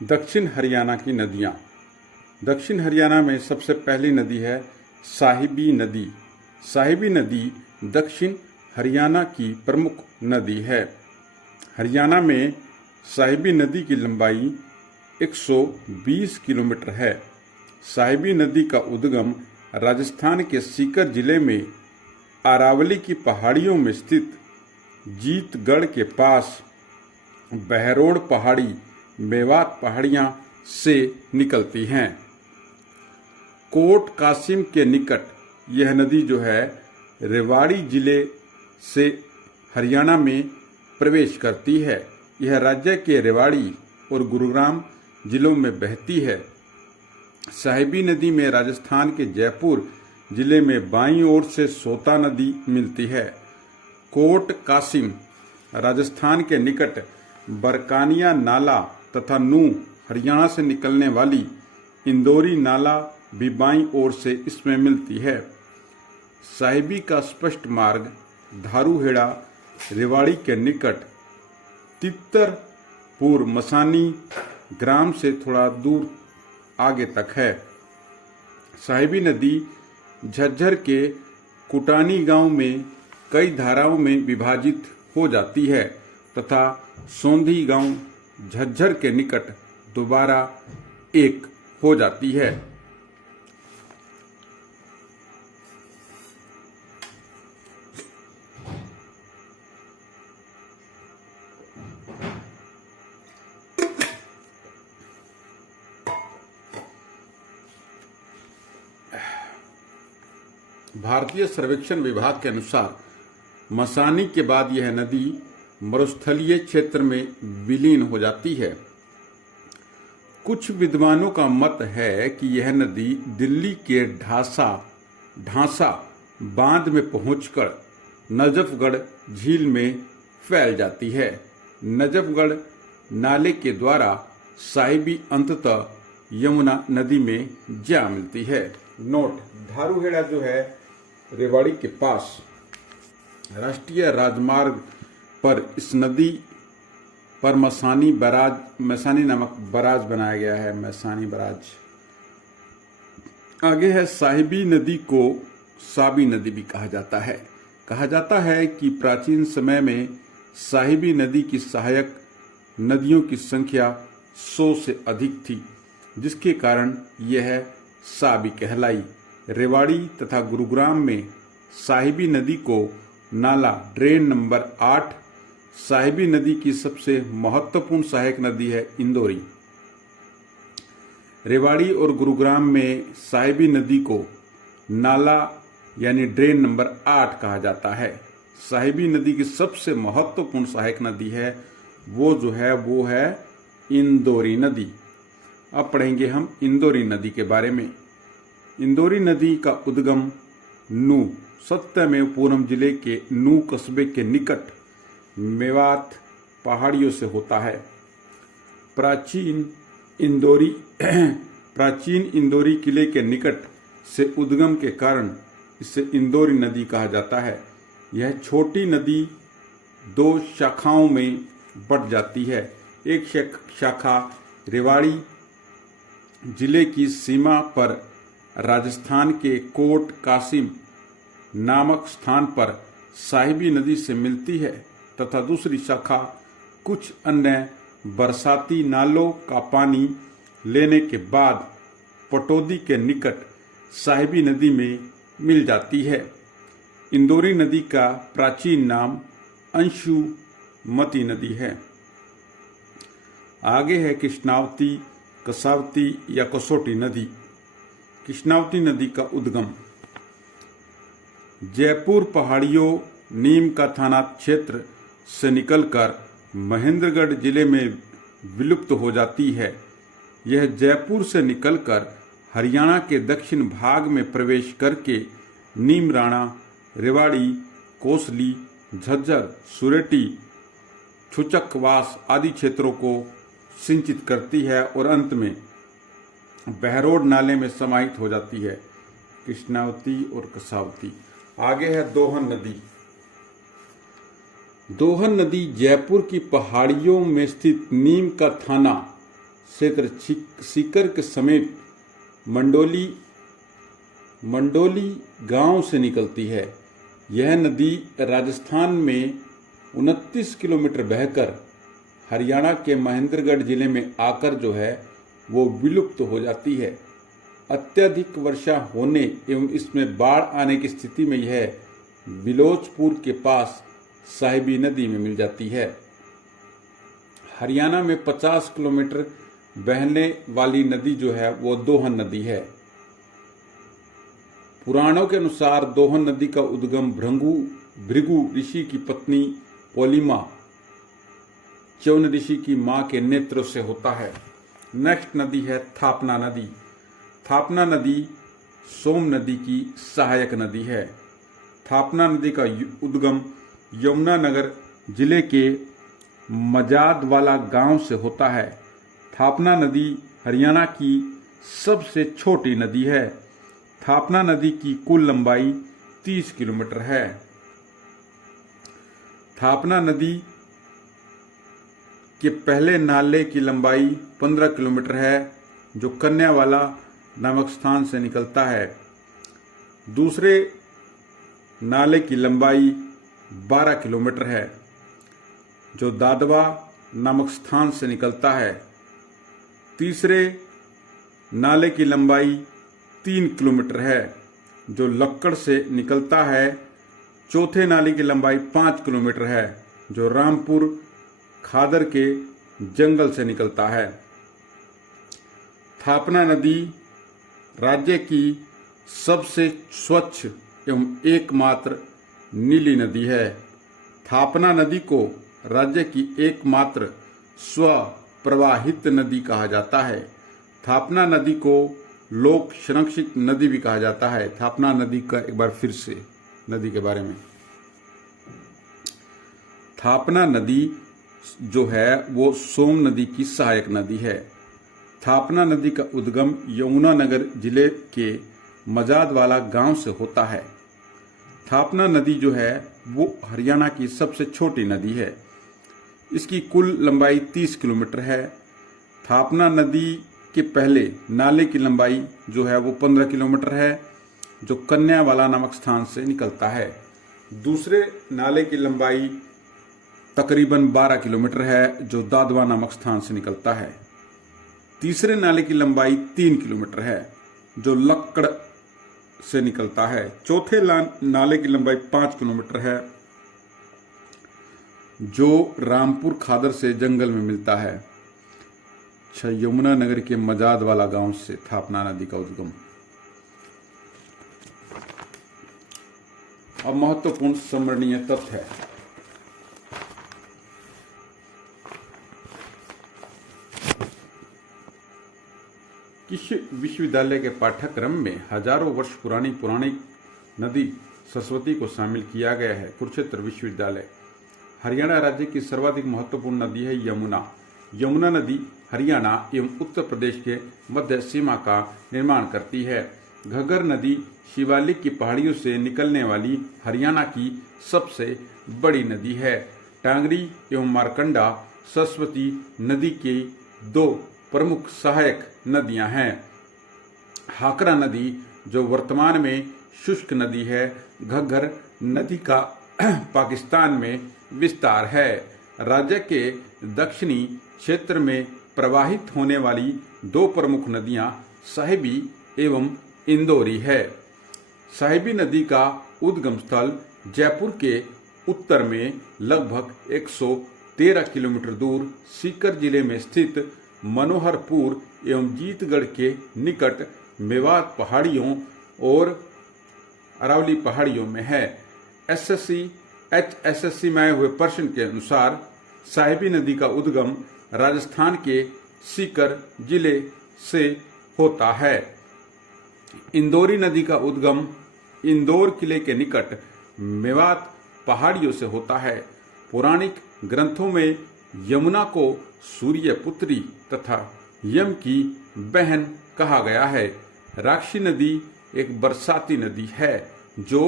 दक्षिण हरियाणा की नदियाँ। दक्षिण हरियाणा में सबसे पहली नदी है साहिबी नदी। साहिबी नदी दक्षिण हरियाणा की प्रमुख नदी है। हरियाणा में साहिबी नदी की लंबाई 120 किलोमीटर है। साहिबी नदी का उद्गम राजस्थान के सीकर जिले में अरावली की पहाड़ियों में स्थित जीतगढ़ के पास बहरोड़ पहाड़ी मेवात पहाड़ियां से निकलती हैं। कोट कासिम के निकट यह नदी जो है रेवाड़ी जिले से हरियाणा में प्रवेश करती है। यह राज्य के रेवाड़ी और गुरुग्राम जिलों में बहती है। साहिबी नदी में राजस्थान के जयपुर जिले में बाईं ओर से सोता नदी मिलती है। कोट कासिम राजस्थान के निकट बरकानिया नाला तथा नूह हरियाणा से निकलने वाली इंदौरी नाला भी बाईं ओर से इसमें मिलती है। साहिबी का स्पष्ट मार्ग धारूहेड़ा रेवाड़ी के निकट तित्तरपुर मसानी ग्राम से थोड़ा दूर आगे तक है। साहिबी नदी झज्जर के कुटानी गांव में कई धाराओं में विभाजित हो जाती है तथा सोंधी गांव झज्जर के निकट दोबारा एक हो जाती है। भारतीय सर्वेक्षण विभाग के अनुसार मसानी के बाद यह नदी मरुस्थलीय क्षेत्र में विलीन हो जाती है। कुछ विद्वानों का मत है कि यह नदी दिल्ली के ढांसा बांध में पहुंचकर नजफगढ़ झील में फैल जाती है। नजफगढ़ नाले के द्वारा साहिबी अंततः यमुना नदी में जा मिलती है। नोट: धारूहेड़ा जो है रेवाड़ी के पास राष्ट्रीय राजमार्ग पर इस नदी पर मैसानी नामक बराज बनाया गया है। मैसानी बराज। आगे है साहिबी नदी को साबी नदी भी कहा जाता है। कहा जाता है कि प्राचीन समय में साहिबी नदी की सहायक नदियों की संख्या 100 से अधिक थी, जिसके कारण यह साबी कहलाई। रेवाड़ी तथा गुरुग्राम में साहिबी नदी को नाला ड्रेन नंबर 8 साहिबी नदी की सबसे महत्वपूर्ण सहायक नदी है इंदौरी। रेवाड़ी और गुरुग्राम में साहिबी नदी को नाला यानी ड्रेन नंबर 8 कहा जाता है। साहिबी नदी की सबसे महत्वपूर्ण सहायक नदी है वो है इंदौरी नदी। अब पढ़ेंगे हम इंदौरी नदी के बारे में। इंदौरी नदी का उद्गम नूह सत्यमेवपुरम जिले के नूह कस्बे के निकट मेवात पहाड़ियों से होता है। प्राचीन इंदौरी किले के निकट से उद्गम के कारण इसे इंदौरी नदी कहा जाता है। यह छोटी नदी 2 शाखाओं में बट जाती है। एक शाखा रेवाड़ी जिले की सीमा पर राजस्थान के कोट कासिम नामक स्थान पर साहिबी नदी से मिलती है तथा दूसरी शाखा कुछ अन्य बरसाती नालों का पानी लेने के बाद पटौदी के निकट साहिबी नदी में मिल जाती है। इंदौरी नदी का प्राचीन नाम अंशुमती नदी है। आगे है कृष्णावती, कसावती या कसौटी नदी। कृष्णावती नदी का उद्गम जयपुर पहाड़ियों नीम का थाना क्षेत्र से निकलकर महेंद्रगढ़ जिले में विलुप्त हो जाती है। यह जयपुर से निकलकर हरियाणा के दक्षिण भाग में प्रवेश करके नीमराणा, रेवाड़ी, कोसली, झज्जर, सुरेटी, छुचकवास आदि क्षेत्रों को सिंचित करती है और अंत में बहरोड नाले में समाहित हो जाती है। कृष्णावती और कसावती। आगे है दोहन नदी। दोहन नदी जयपुर की पहाड़ियों में स्थित नीम का थाना क्षेत्र सीकर के समीप मंडोली गांव से निकलती है। यह नदी राजस्थान में 29 किलोमीटर बहकर हरियाणा के महेंद्रगढ़ जिले में आकर जो है वो विलुप्त हो जाती है। अत्यधिक वर्षा होने एवं इसमें बाढ़ आने की स्थिति में यह बिलोचपुर के पास साहिबी नदी में मिल जाती है। हरियाणा में 50 किलोमीटर बहने वाली नदी जो है वो दोहन नदी है। पुराणों के अनुसार दोहन नदी का उद्गम भृगु ऋषि की पत्नी पोलिमा च्यवन ऋषि की मां के नेत्रों से होता है। नेक्स्ट नदी है थापना नदी। थापना नदी सोम नदी की सहायक नदी है। थापना नदी का उद्गम यमुनानगर जिले के मजादवाला गांव से होता है। थापना नदी हरियाणा की सबसे छोटी नदी है। थापना नदी की कुल लंबाई 30 किलोमीटर है। थापना नदी के पहले नाले की लंबाई 15 किलोमीटर है, जो कन्यावाला नामक स्थान से निकलता है। दूसरे नाले की लंबाई 12 किलोमीटर है, जो दादवा नामक स्थान से निकलता है। तीसरे नाले की लंबाई 3 किलोमीटर है, जो लक्कड़ से निकलता है। चौथे नाले की लंबाई 5 किलोमीटर है, जो रामपुर खादर के जंगल से निकलता है। थापना नदी राज्य की सबसे स्वच्छ एवं एकमात्र नीली नदी है। थापना नदी को राज्य की एकमात्र स्वप्रवाहित नदी कहा जाता है। थापना नदी को लोक संरक्षित नदी भी कहा जाता है। थापना नदी का एक बार फिर से नदी के बारे में। थापना नदी जो है वो सोम नदी की सहायक नदी है। थापना नदी का उद्गम यमुनानगर जिले के मजादवाला गांव से होता है। थापना नदी जो है वो हरियाणा की सबसे छोटी नदी है। इसकी कुल लंबाई 30 किलोमीटर है। थापना नदी के पहले नाले की लंबाई जो है वो 15 किलोमीटर है, जो कन्यावाला नामक स्थान से निकलता है। दूसरे नाले की लंबाई तकरीबन 12 किलोमीटर है, जो दादवा नामक स्थान से निकलता है। तीसरे नाले की लंबाई 3 किलोमीटर है, जो लक्कड़ से निकलता है। चौथे नाले की लंबाई 5 किलोमीटर है, जो रामपुर खादर से जंगल में मिलता है। यमुनानगर के मजादवाला गांव से थापना नदी का उद्गम। अब महत्वपूर्ण स्मरणीय तथ्य है। कृषि विश्वविद्यालय के पाठ्यक्रम में हजारों वर्ष पुरानी पौराणिक नदी सरस्वती को शामिल किया गया है। कुरुक्षेत्र विश्वविद्यालय। हरियाणा राज्य की सर्वाधिक महत्वपूर्ण नदी है यमुना। यमुना नदी हरियाणा एवं उत्तर प्रदेश के मध्य सीमा का निर्माण करती है। घग्गर नदी शिवालिक की पहाड़ियों से निकलने वाली हरियाणा की सबसे बड़ी नदी है। टांगरी एवं मारकंडा सरस्वती नदी की 2 प्रमुख सहायक नदियां हैं। हाकरा नदी जो वर्तमान में शुष्क नदी है। घग्गर नदी का पाकिस्तान में विस्तार है। राज्य के दक्षिणी क्षेत्र में प्रवाहित होने वाली 2 प्रमुख नदियां साहिबी एवं इंदौरी है। साहिबी नदी का उद्गम स्थल जयपुर के उत्तर में लगभग 113 किलोमीटर दूर सीकर जिले में स्थित मनोहरपुर एवं जीतगढ़ के निकट मेवात पहाड़ियों और अरावली पहाड़ियों में है। HSSC में आए हुए प्रश्न के अनुसार साहिबी नदी का उद्गम राजस्थान के सीकर जिले से होता है। इंदौरी नदी का उद्गम इंदौर किले के निकट मेवात पहाड़ियों से होता है। पौराणिक ग्रंथों में यमुना को सूर्य पुत्री तथा यम की बहन कहा गया है। राक्षी नदी एक बरसाती नदी है जो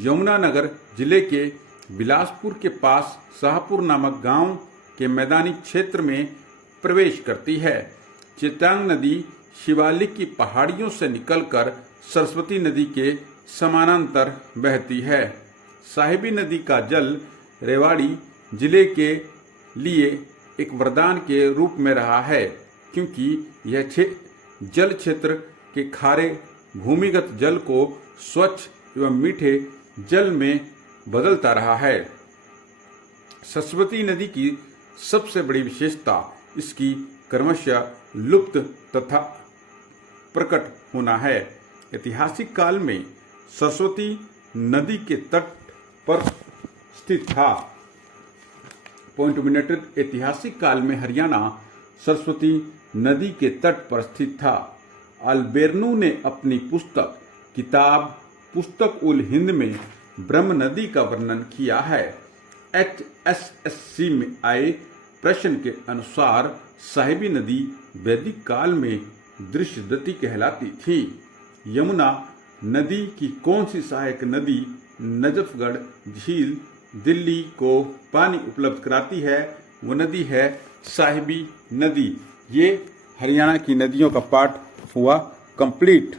यमुनानगर जिले के बिलासपुर के पास शाहपुर नामक गांव के मैदानी क्षेत्र में प्रवेश करती है। चेतांग नदी शिवालिक की पहाड़ियों से निकलकर सरस्वती नदी के समानांतर बहती है। साहिबी नदी का जल रेवाड़ी जिले के लिए एक वरदान के रूप में रहा है, क्योंकि यह जल क्षेत्र के खारे भूमिगत जल को स्वच्छ एवं मीठे जल में बदलता रहा है। सरस्वती नदी की सबसे बड़ी विशेषता इसकी क्रमशः लुप्त तथा प्रकट होना है। ऐतिहासिक काल में सरस्वती नदी के तट पर स्थित था। पॉइंट मिनटेड। ऐतिहासिक काल में हरियाणा सरस्वती नदी के तट पर स्थित था। अल्बेर्नू ने अपनी पुस्तक उल हिंद में ब्रह्म नदी का वर्णन किया है। HSSC में आए प्रश्न के अनुसार साहिबी नदी वैदिक काल में दृश्यदती कहलाती थी। यमुना नदी की कौन सी सहायक नदी नजफगढ़ झील दिल्ली को पानी उपलब्ध कराती है? वो नदी है साहिबी नदी। ये हरियाणा की नदियों का पाठ हुआ कंप्लीट।